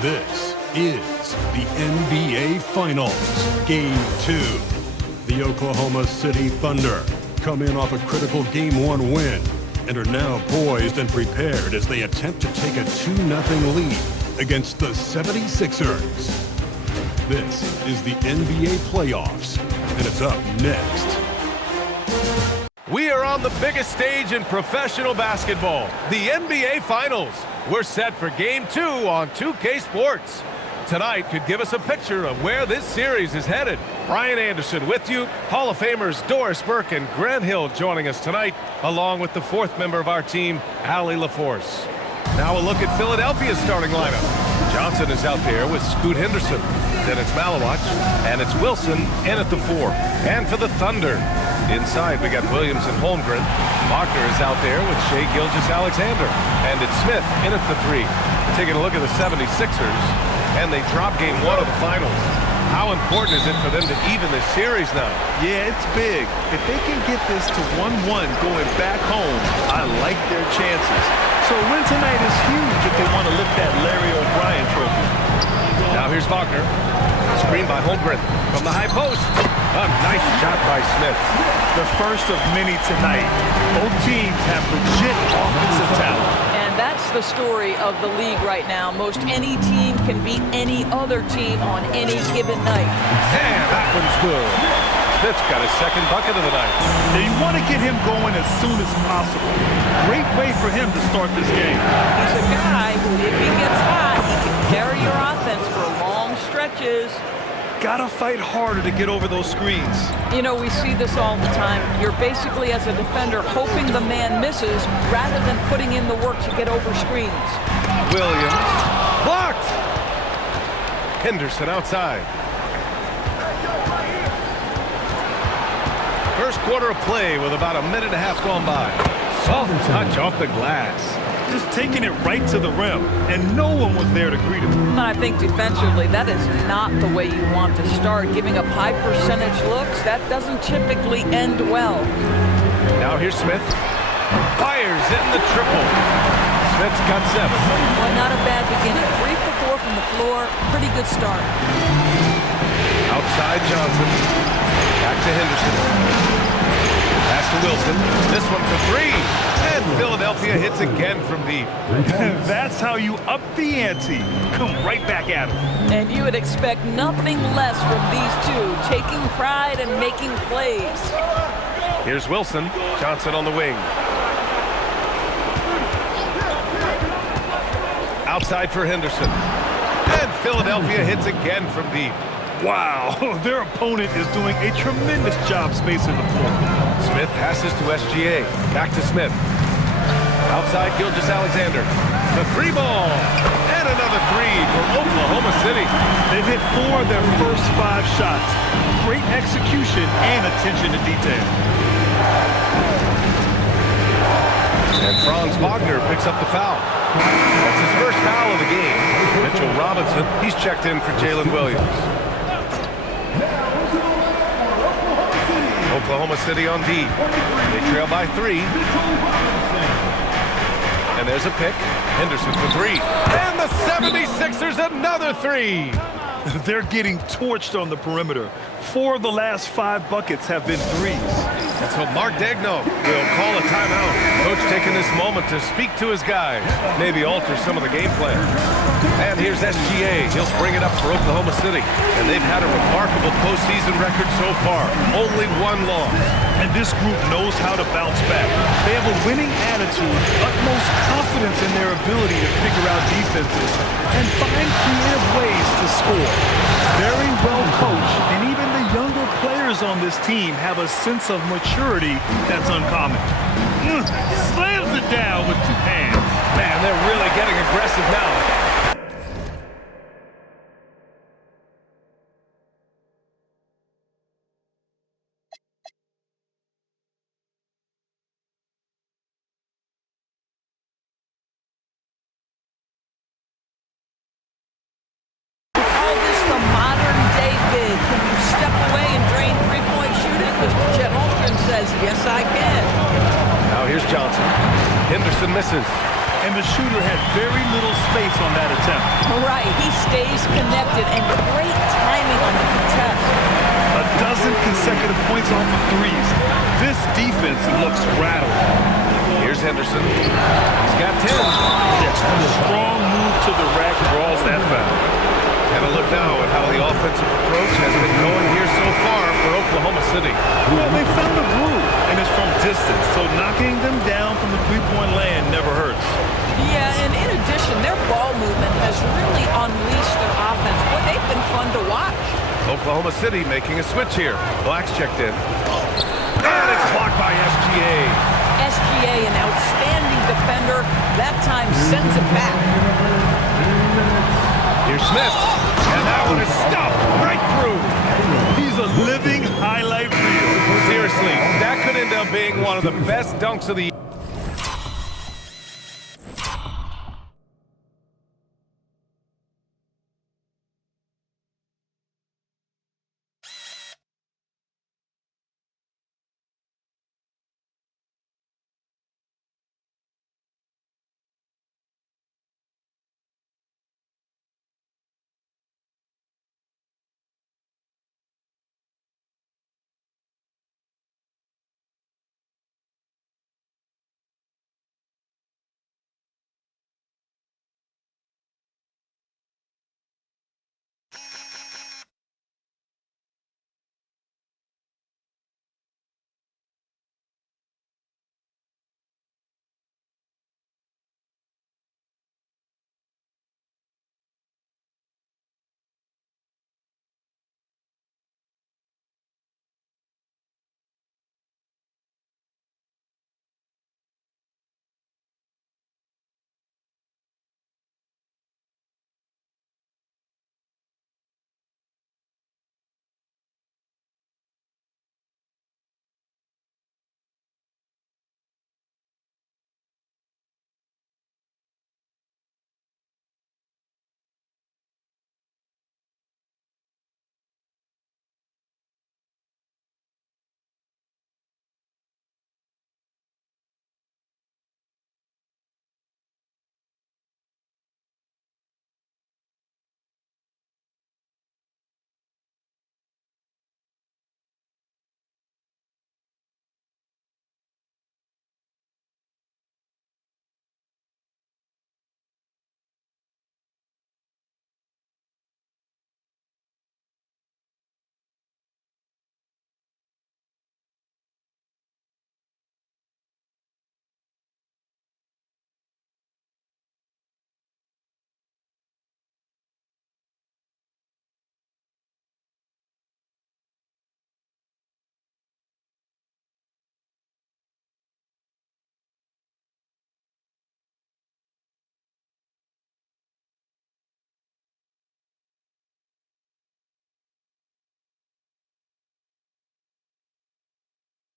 This is the NBA Finals, Game 2. The Oklahoma City Thunder come in off a critical Game 1 win and are now poised and prepared as they attempt to take a 2-0 lead against the 76ers. This is the NBA playoffs, and it's up next. We are on the biggest stage in professional basketball, the NBA Finals. We're set for Game 2 on 2K Sports. Tonight could give us a picture of where this series is headed. Brian Anderson with you, Hall of Famers Doris Burke and Grant Hill joining us tonight, along with the fourth member of our team, Allie LaForce. Now a look at Philadelphia's starting lineup. Johnson is out there with Scoot Henderson. Then it's Malawach, and it's Wilson in at the 4. And for the Thunder, inside we got Williams and Holmgren. Wagner is out there with Shai Gilgeous-Alexander. And it's Smith in at the 3. Taking a look at the 76ers, and they drop Game 1 of the finals. How important is it for them to even this series now? Yeah, it's big. If they can get this to 1-1 going back home, I like their chances. So a win tonight is huge if they want to lift that Larry O'Brien trophy. Now here's Wagner. Screen by Holmgren from the high post. A nice shot by Smith. The first of many tonight. Both teams have legit offensive talent. And that's the story of the league right now. Most any team can beat any other team on any given night. And that one's good. Smith's got his second bucket of the night. Now you want to get him going as soon as possible. Great way for him to start this game. He's a guy who, if he gets hot, he can carry your offense for long stretches. Gotta fight harder to get over those screens. You know, we see this all the time. You're basically, as a defender, hoping the man misses rather than putting in the work to get over screens. Williams blocked. Henderson outside. First quarter of play with about a minute and a half gone by. Soft touch off the glass. Just taking it right to the rim, and no one was there to greet him. I think defensively, that is not the way you want to start. Giving up high percentage looks, that doesn't typically end well. Now here's Smith. Fires in the triple. Smith's got 7. Well, not a bad beginning. 3 for 4 from the floor. Pretty good start. Outside Johnson. Back to Henderson. Pass to Wilson. This one for 3. And Philadelphia hits again from deep. That's how you up the ante. Come right back at him. And you would expect nothing less from these two, taking pride and making plays. Here's Wilson. Johnson on the wing. Outside for Henderson. And Philadelphia hits again from deep. Wow, their opponent is doing a tremendous job spacing the floor. Smith passes to SGA. Back to Smith. Outside Gilgeous-Alexander. The 3 ball. And another 3 for Oklahoma City. They've hit 4 of their first 5 shots. Great execution and attention to detail. And Franz Wagner picks up the foul. That's his first foul of the game. Mitchell Robinson, he's checked in for Jalen Williams. Oklahoma City on D. They trail by 3. And there's a pick. Henderson for 3. And the 76ers another 3. They're getting torched on the perimeter. 4 of the last 5 buckets have been 3s. And so Mark Daigneault will call a timeout. Coach taking this moment to speak to his guys, maybe alter some of the game plan. And here's SGA. He'll bring it up for Oklahoma City. And they've had a remarkable postseason record so far. Only 1 loss. And this group knows how to bounce back. They have a winning attitude, utmost confidence in their ability to figure out defenses, and find creative ways to score. Very well coached, and even the younger players on this team have a sense of maturity that's uncommon. Slams it down with 2 hands. Man, they're really getting aggressive now. Yes, I can. Now here's Johnson. Henderson misses. and the shooter had very little space on that attempt. Right, he stays connected, and great timing on the contest. A dozen consecutive points off of threes. This defense looks rattled. Here's Henderson. He's got 10. A strong move to the rack draws that foul. And a look now at how the offensive approach has been going here so far for Oklahoma City. Well, they found a groove, and it's from distance, so knocking them down from the three-point land never hurts. Yeah, and in addition, their ball movement has really unleashed their offense. Boy, they've been fun to watch. Oklahoma City making a switch here. Black's checked in. And it's blocked by SGA. SGA, an outstanding defender, that time sends it back. Here's Smith. And that one is stuffed right through. He's a living highlight reel. Seriously, that could end up being one of the best dunks of the year.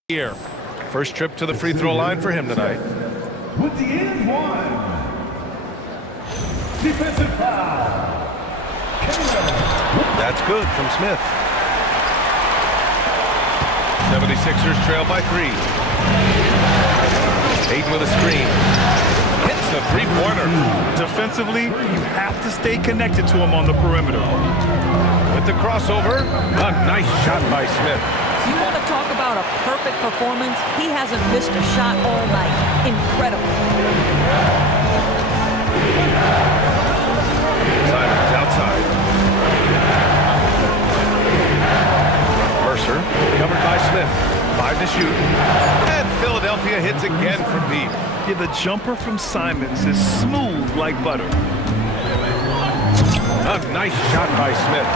Here. First trip to the free throw line for him tonight. With the and one. Defensive foul. That's good from Smith. 76ers trail by 3. Ayton with a screen. Hits the three-pointer. Defensively, you have to stay connected to him on the perimeter. With the crossover, a nice shot by Smith. You want to talk about a perfect performance? He hasn't missed a shot all night. Incredible. Simon's outside. Mercer, covered by Smith. 5 to shoot. And Philadelphia hits again from Peat. Yeah, the jumper from Simons is smooth like butter. A nice shot by Smith.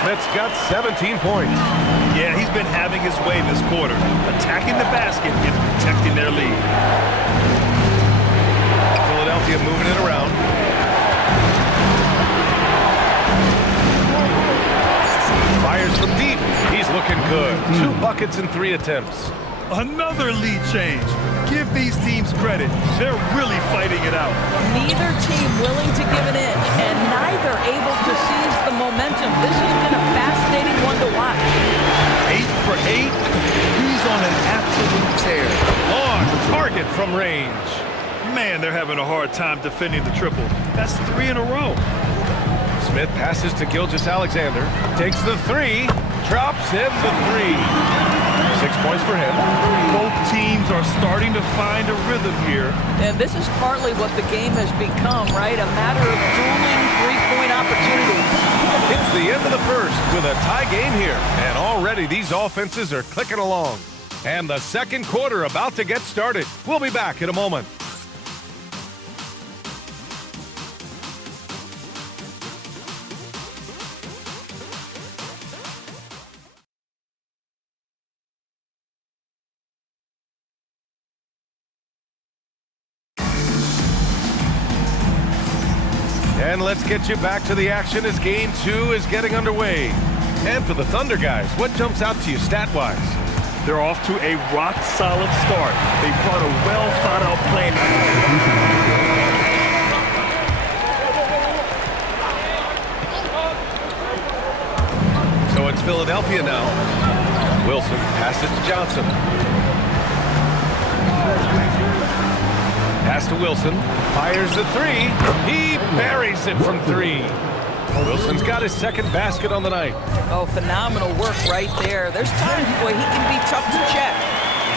Smith's got 17 points. Yeah, he's been having his way this quarter, attacking the basket and protecting their lead. Philadelphia moving it around. Fires from deep. He's looking good. 2 buckets in 3 attempts. Another lead change. Give these teams credit. They're really fighting it out. Neither team willing to give an inch, and neither able to seize the momentum. This has been a fascinating one to watch. 8 for 8. He's on an absolute tear. On target from range. Man, they're having a hard time defending the triple. That's 3 in a row. Smith passes to Gilgeous-Alexander. Takes the three. Drops in the three. 6 points for him. Both teams are starting to find a rhythm here. And this is partly what the game has become, right? A matter of dueling three-point opportunities. It's the end of the first with a tie game here. And already these offenses are clicking along. And the second quarter about to get started. We'll be back in a moment. And let's get you back to the action as Game 2 is getting underway. And for the Thunder guys, what jumps out to you stat-wise? They're off to a rock-solid start. They brought a well-thought-out plan. So it's Philadelphia now. Wilson passes to Johnson. Pass to Wilson. Fires the three. He buries it from three. Wilson's got his second basket on the night. Oh, phenomenal work right there. There's times, boy, he can be tough to check.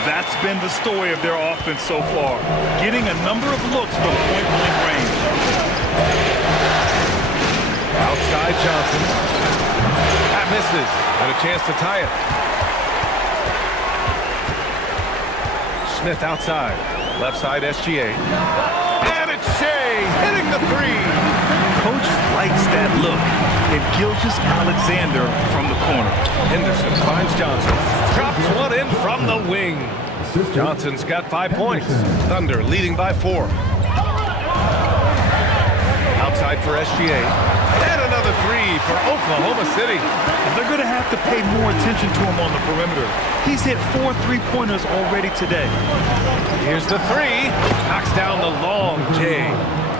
That's been the story of their offense so far. Getting a number of looks from point-blank range. Outside Johnson. That misses. And a chance to tie it. Smith outside. Left side SGA. And it's Shai hitting the three. Coach likes that look. And Gilgeous-Alexander from the corner. Henderson finds Johnson. Drops one in from the wing. Johnson's got 5 points. Thunder leading by 4. Outside for SGA. And another three for Oklahoma City. They're going to have to pay more attention to him on the perimeter. He's hit 4 3-pointers already today. Here's the three. Knocks down the long J.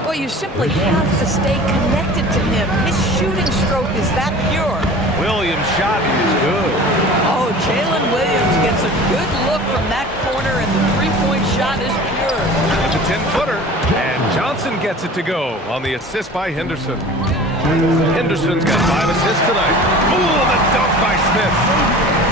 Well, you simply have to stay connected to him. His shooting stroke is that pure. Williams' shot is good. Oh, Jalen Williams gets a good look from that corner, and the three-point shot is pure. It's a 10-footer, and Johnson gets it to go on the assist by Henderson. Henderson's got 5 assists tonight. Ooh, the dunk by Smith.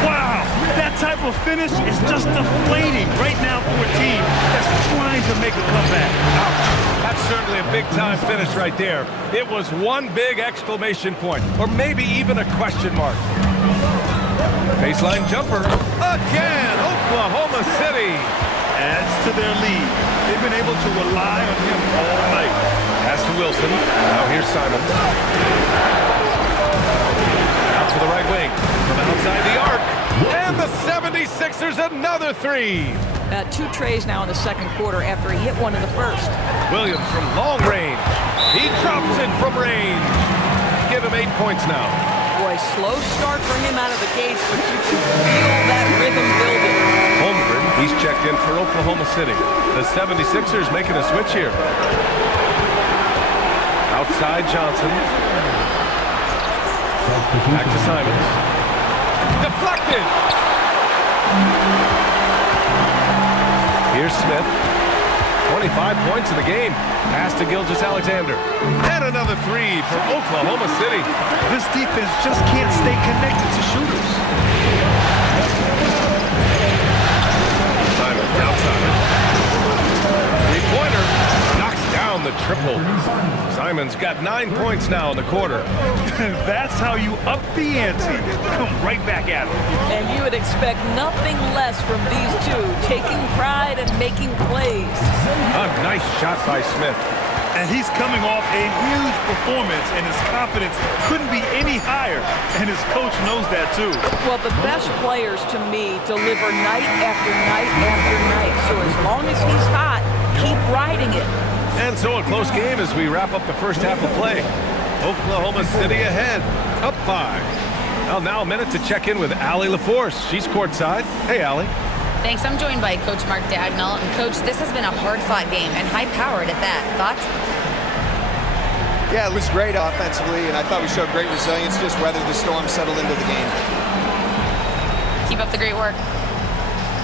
Wow, that type of finish is just deflating right now for a team that's trying to make a comeback. Ouch. That's certainly a big-time finish right there. It was one big exclamation point, or maybe even a question mark. Baseline jumper. Again, Oklahoma City adds to their lead. They've been able to rely on him all night. Pass to Wilson. Now here's Simons. Out to the right wing. From outside the arc. And the 76ers another three. 2 trays now in the second quarter after he hit one in the first. Williams from long range. He drops it from range. Give him 8 points now. Boy, slow start for him out of the gates, but you can feel that rhythm building. Holmgren, he's checked in for Oklahoma City. The 76ers making a switch here. Outside Johnson. Back to Simons. Deflected. Here's Smith. 25 points in the game. Pass to Gilgeous-Alexander. And another three for Oklahoma City. This defense just can't stay connected to shooters. Simons outside. Three-pointer. Knocks down the triple. Simons got 9 points now in the quarter. That's how you up the ante. Come right back at them. And you would expect nothing less from these two, taking pride and making plays. A nice shot by Smith. And he's coming off a huge performance, and his confidence couldn't be any higher. And his coach knows that, too. Well, the best players, to me, deliver night after night after night. So as long as he's hot, keep riding it. And so a close game as we wrap up the first half of play. Oklahoma City ahead, up 5. Well, now a minute to check in with Allie LaForce. She's courtside. Hey, Allie. Thanks. I'm joined by Coach Mark Dagnall. And, Coach, this has been a hard-fought game and high-powered at that. Thoughts? Yeah, it was great offensively, and I thought we showed great resilience, just weathered the storm, settled into the game. Keep up the great work.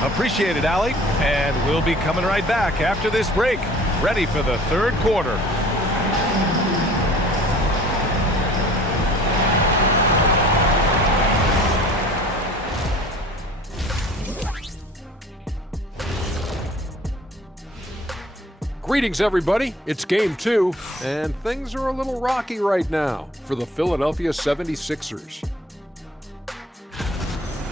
Appreciate it, Allie. And we'll be coming right back after this break. ready for the third quarter. Greetings, everybody. It's game 2, and things are a little rocky right now for the Philadelphia 76ers.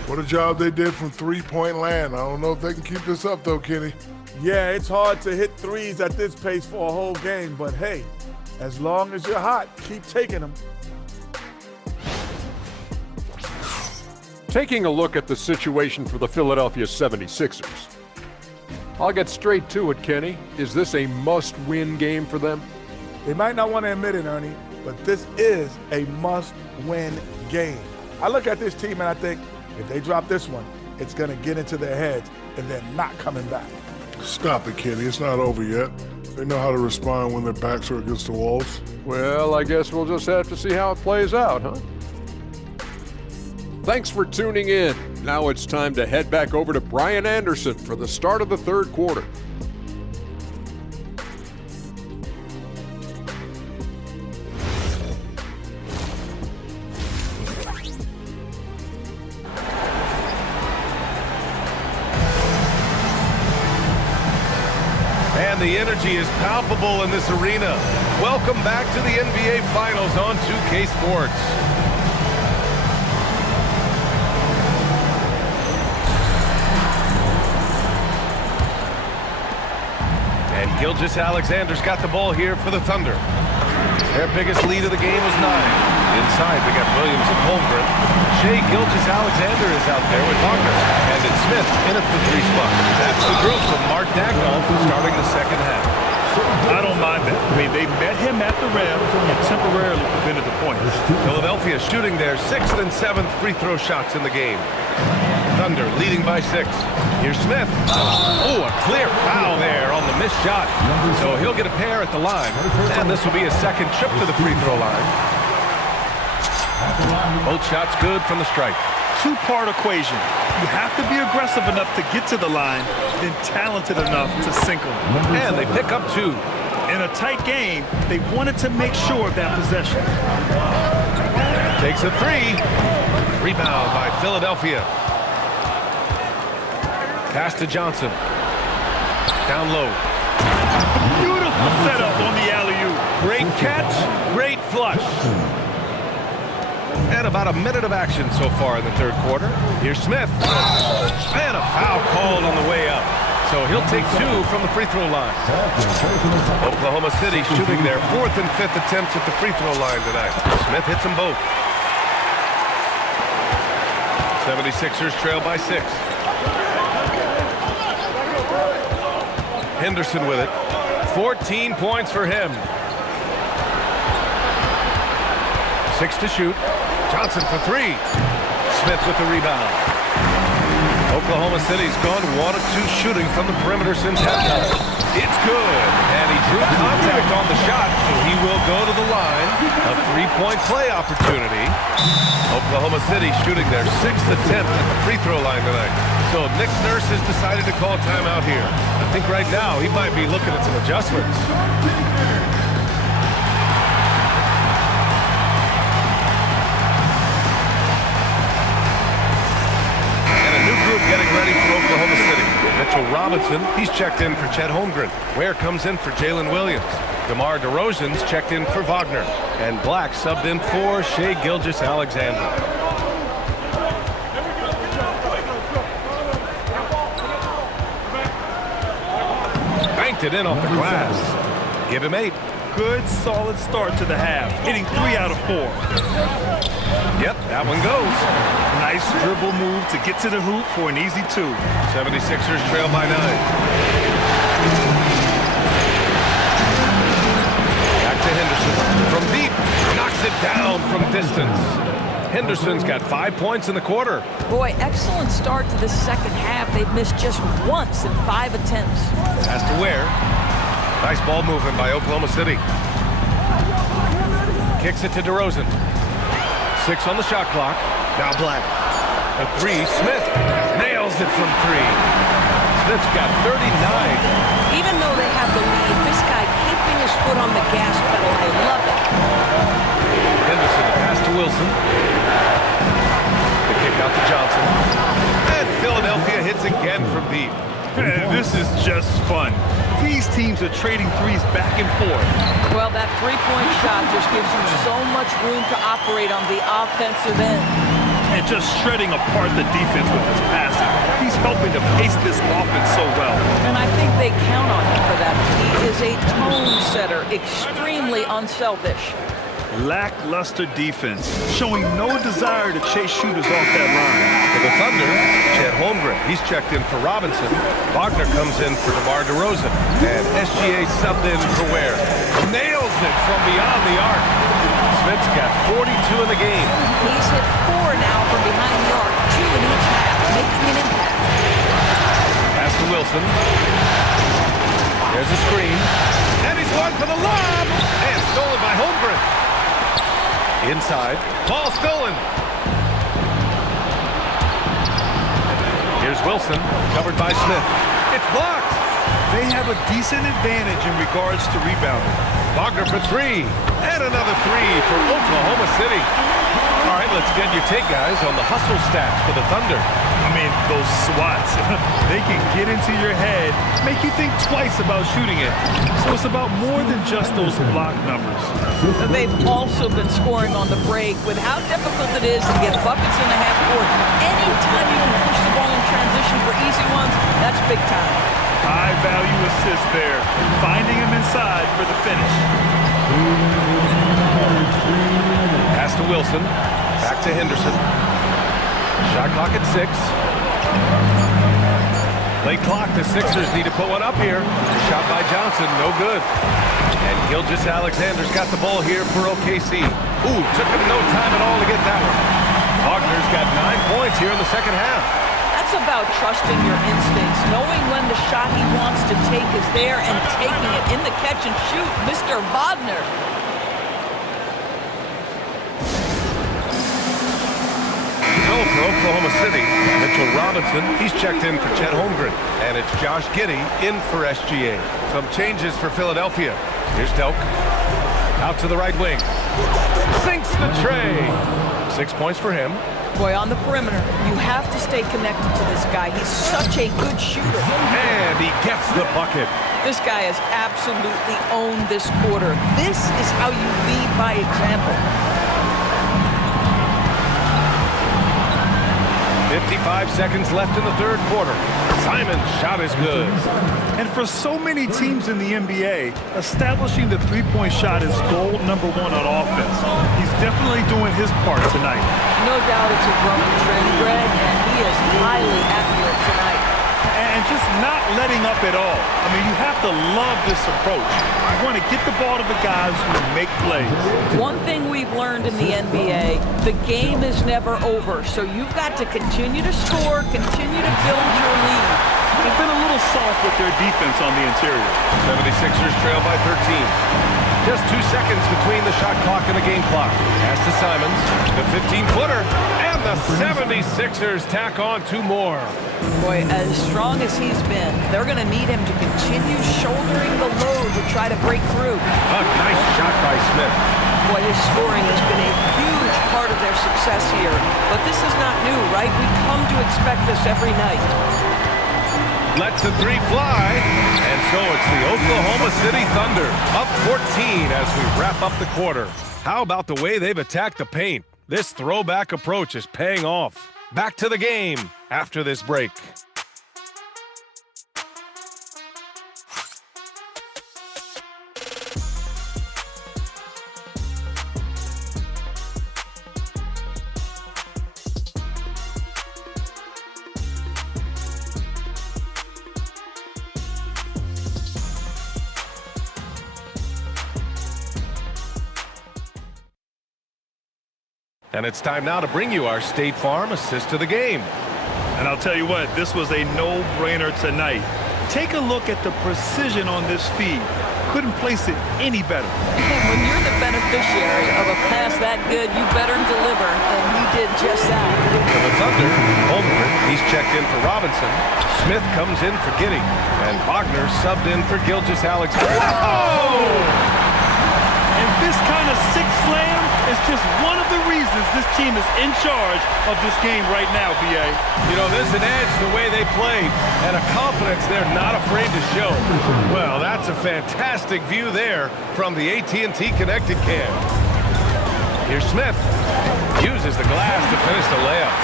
What a job they did from three-point land. I don't know if they can keep this up, though, Kenny. Yeah, it's hard to hit threes at this pace for a whole game, but hey, as long as you're hot, keep taking them. Taking a look at the situation for the Philadelphia 76ers. I'll get straight to it, Kenny. Is this a must-win game for them? They might not want to admit it, Ernie, but this is a must-win game. I look at this team and I think, if they drop this one, it's going to get into their heads and they're not coming back. Stop it, Kenny. It's not over yet. They know how to respond when their backs are against the walls. Well, I guess we'll just have to see how it plays out, huh? Thanks for tuning in. Now it's time to head back over to Brian Anderson for the start of the third quarter. And the energy is palpable in this arena. Welcome back to the NBA Finals on 2K Sports. And Gilgeous-Alexander's got the ball here for the Thunder. Their biggest lead of the game was 9. Inside, we got Williams and Holmgren. Shai Gilgeous-Alexander is out there with Wagner. And it's Smith in at the 3 spot. That's the group from Mark Dagnall starting the second half. I don't mind that. I mean, they met him at the rim and temporarily prevented the point. Philadelphia shooting their 6th and 7th free throw shots in the game. Thunder leading by 6. Here's Smith. Oh, a clear foul there on the missed shot. So he'll get a pair at the line. And this will be his second trip to the free throw line. Both shots good from the stripe. Two-part equation. You have to be aggressive enough to get to the line, then talented enough to sink them. And they pick up 2. In a tight game, they wanted to make sure of that possession. Takes a 3. Rebound by Philadelphia. Pass to Johnson. Down low. Beautiful setup on the alley-oop. Great catch, great flush. And about a minute of action so far in the third quarter. Here's Smith. And a foul called on the way up. So he'll take 2 from the free throw line. Oklahoma City shooting their 4th and 5th attempts at the free throw line tonight. Smith hits them both. 76ers trail by 6. Henderson with it. 14 points for him. 6 to shoot. Johnson for 3. Smith with the rebound. Oklahoma City's gone 1 of 2 shooting from the perimeter since halftime. It's good. And he drew contact on the shot, so he will go to the line. A 3-point play opportunity. Oklahoma City shooting their 6th attempt at the free throw line tonight. So Nick Nurse has decided to call timeout here. I think right now he might be looking at some adjustments. And a new group getting ready for Oklahoma City. Mitchell Robinson, he's checked in for Chet Holmgren. Ware comes in for Jalen Williams. DeMar DeRozan's checked in for Wagner. And Black subbed in for Shai Gilgeous-Alexander. It in off the glass. Give him 8. Good, solid start to the half, hitting 3 out of 4. Yep, that one goes. Nice dribble move to get to the hoop for an easy 2. 76ers trail by 9. Back to Henderson. From deep, knocks it down from distance. Henderson's got 5 points in the quarter. Boy, excellent start to the second half. They've missed just once in 5 attempts. Has to Ware. Nice ball movement by Oklahoma City. Kicks it to DeRozan. 6 on the shot clock. Now Black. A 3. Smith nails it from 3. Smith's got 39. Even though they have the lead, this deep. This is just fun. These teams are trading threes back and forth. Well, that three-point shot just gives you so much room to operate on the offensive end. And just shredding apart the defense with his passing. He's helping to pace this offense so well. And I think they count on him for that. He is a tone setter, extremely unselfish. Lackluster defense, showing no desire to chase shooters off that line. For the Thunder, Chet Holmgren, he's checked in for Robinson. Wagner comes in for DeMar DeRozan. And SGA subbed in for Ware. Nails it from beyond the arc. Smith's got 42 in the game. He's hit 4 now from behind the arc, 2 in each half, making an impact. Pass to Wilson. There's a screen. And he's going for the lob. And stolen by Holmgren. Inside. Ball stolen. Here's Wilson, covered by Smith. It's blocked. They have a decent advantage in regards to rebounding. Wagner for 3. And another 3 for Oklahoma City. All right, let's get your take, guys, on the hustle stats for the Thunder. I mean, those swats, they can get into your head, make you think twice about shooting it. So it's about more than just those block numbers. And they've also been scoring on the break with how difficult it is to get buckets in the half court. Anytime you can push the ball in transition for easy ones, that's big time. High value assist there, finding him inside for the finish. Pass to Wilson, back to Henderson. Shot clock at 6. Late clock, the Sixers need to put one up here. Shot by Johnson, no good. And Gilgeous-Alexander's got the ball here for OKC. Ooh, took him no time at all to get that one. Wagner's got 9 points here in the second half. That's about trusting your instincts, knowing when the shot he wants to take is there and taking it in the catch and shoot. Mr. Wagner. So for Oklahoma City, Mitchell Robinson, he's checked in for Chet Holmgren. And it's Josh Giddey in for SGA. Some changes for Philadelphia. Here's Delk. Out to the right wing. Sinks the tray. 6 points for him. Boy, on the perimeter, you have to stay connected to this guy. He's such a good shooter. And he gets the bucket. This guy has absolutely owned this quarter. This is how you lead by example. 55 seconds left in the third quarter. Simon's shot is good. And for so many teams in the NBA, establishing the three-point shot is goal number 1 on offense. He's definitely doing his part tonight. No doubt it's a growing trend, Greg, and he is highly accurate tonight. And just not letting up at all. I mean, you have to love this approach. You want to get the ball to the guys who make plays. One thing we've learned in the NBA, the game is never over. So you've got to continue to score, continue to build your lead. They've been a little soft with their defense on the interior. 76ers trail by 13. Just 2 seconds between the shot clock and the game clock. Pass to Simons, the 15-footer, and the 76ers tack on 2 more. Boy, as strong as he's been, they're going to need him to continue shouldering the load to try to break through. A nice shot by Smith. Boy, his scoring has been a huge part of their success here. But this is not new, right? We come to expect this every night. Lets the 3 fly, and so it's the Oklahoma City Thunder up 14 as we wrap up the quarter. How about the way they've attacked the paint? This throwback approach is paying off. Back to the game after this break. And it's time now to bring you our State Farm assist to the game. And I'll tell you what, this was a no-brainer tonight. Take a look at the precision on this feed. Couldn't place it any better. When you're the beneficiary of a pass that good, you better deliver, and he did just that. For the Thunder, Holmgren, he's checked in for Robinson. Smith comes in for Giddey. And Wagner subbed in for Gilgeous-Alexander. Oh! And this kind of sick slam is just one of the reasons this team is in charge of this game right now, B.A. You know, there's an edge the way they played and a confidence they're not afraid to show. Well, that's a fantastic view there from the AT&T Connected Cam. Here's Smith. Uses the glass to finish the layup.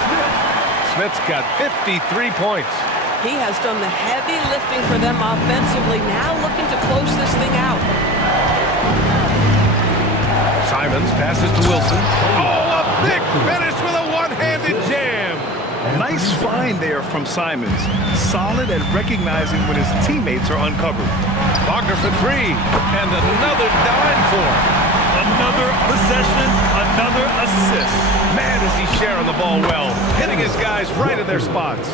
Smith's got 53 points. He has done the heavy lifting for them offensively, now looking to close this thing out. Simons passes to Wilson. Oh, a big finish with a one-handed jam. Nice find there from Simons. Solid at recognizing when his teammates are uncovered. Wagner for three, and another dime for him. Another possession, another assist. Man, is he sharing the ball well, hitting his guys right in their spots.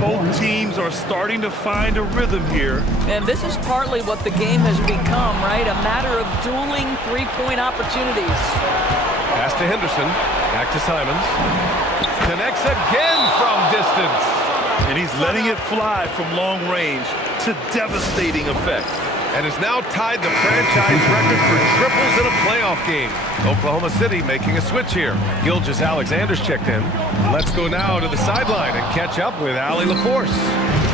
Both teams are starting to find a rhythm here. And this is partly what the game has become, right? A matter of dueling three-point opportunities. Pass to Henderson, back to Simons. Connects again from distance. And he's letting it fly from long range to devastating effect. And has now tied the franchise record for triples in a playoff game. Oklahoma City making a switch here. Gilgeous-Alexander's checked in. Let's go now to the sideline and catch up with Allie LaForce.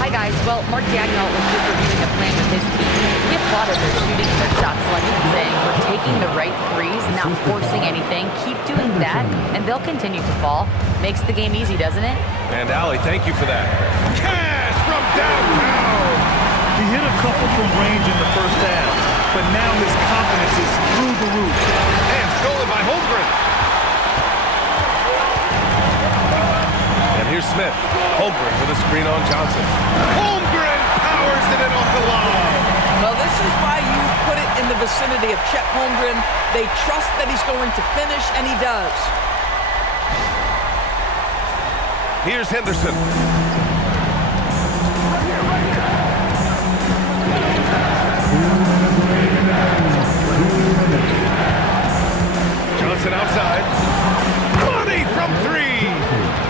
Hi, guys. Well, Mark Dagnall was just reviewing the plan with his team. He applauded their shooting and their shot selection, saying, we're taking the right threes, not forcing anything. Keep doing that, and they'll continue to fall. Makes the game easy, doesn't it? And Allie, thank you for that. Cash from downtown! He hit a couple from range in the first half, but now his confidence is through the roof. And stolen by Holmgren. And here's Smith. Holmgren with a screen on Johnson. Holmgren powers it in off the line. Well, this is why you put it in the vicinity of Chet Holmgren. They trust that he's going to finish, and he does. Here's Henderson. Johnson outside. Money from three.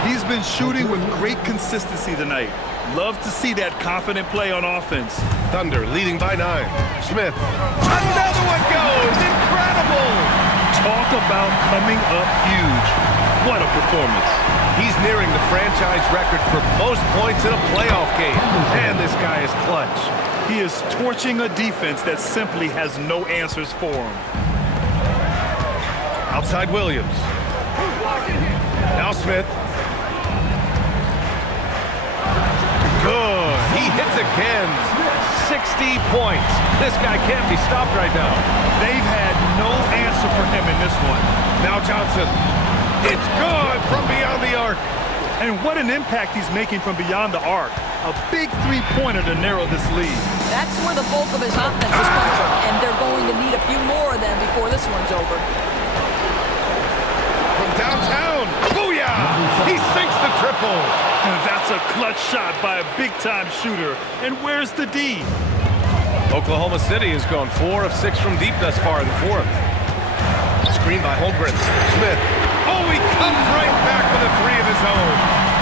He's been shooting with great consistency tonight. Love to see that confident play on offense. Thunder leading by 9. Smith. Another one goes. Incredible. Talk about coming up huge. What a performance. He's nearing the franchise record for most points in a playoff game. And this guy is clutch. He is torching a defense that simply has no answers for him. Outside Williams. Now Smith. Good. He hits again. 60 points. This guy can't be stopped right now. They've had no answer for him in this one. Now Johnson. It's good from beyond the arc. And what an impact he's making from beyond the arc. A big three-pointer to narrow this lead. That's where the bulk of his offense has come from, and they're going to need a few more of them before this one's over. From downtown. Booyah! He sinks the triple. And that's a clutch shot by a big-time shooter. And where's the D? Oklahoma City has gone 4 of 6 from deep thus far in the fourth. Screen by Holmgren. Smith. Oh, he comes right back with a 3 of his own.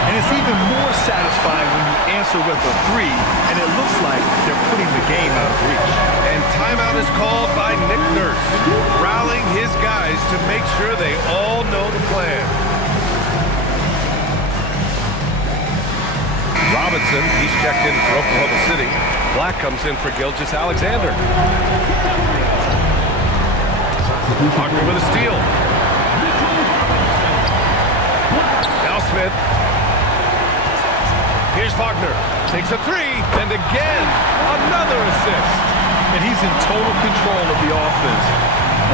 And it's even more satisfying when you answer with a 3, and it looks like they're putting the game out of reach. And timeout is called by Nick Nurse, rallying his guys to make sure they all know the plan. Robinson, he's checked in for Oklahoma City. Black comes in for Gilgeous-Alexander. Wagner with a steal. Now Smith. Here's Wagner. Takes a 3, and again, another assist. And he's in total control of the offense.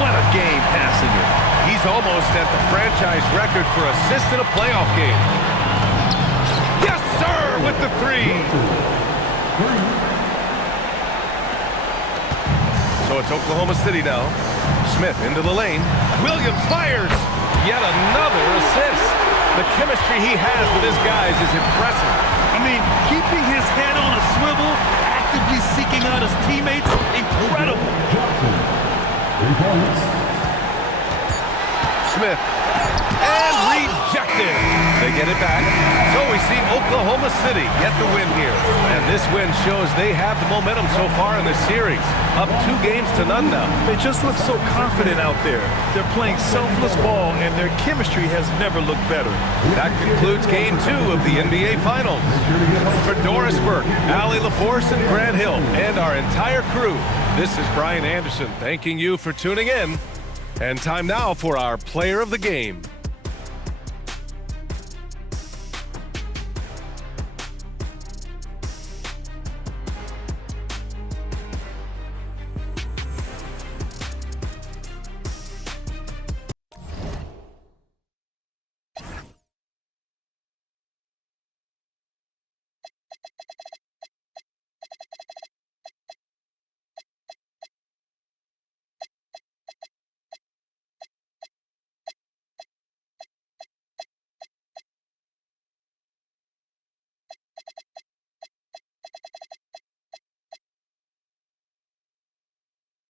What a game passing it. He's almost at the franchise record for assists in a playoff game. Yes, sir, with the 3. So it's Oklahoma City now. Smith into the lane. Williams fires. Yet another assist. The chemistry he has with his guys is impressive. I mean, keeping his head on a swivel, actively seeking out his teammates, incredible. Johnson, 3 points. Smith. And rejected. locked in. They get it back. So we see Oklahoma City get the win here. And this win shows they have the momentum so far in this series. Up 2 games to none now. They just look so confident out there. They're playing selfless ball, and their chemistry has never looked better. That concludes Game 2 of the NBA Finals. For Doris Burke, Allie LaForce, and Grant Hill, and our entire crew, this is Brian Anderson thanking you for tuning in. And time now for our Player of the Game.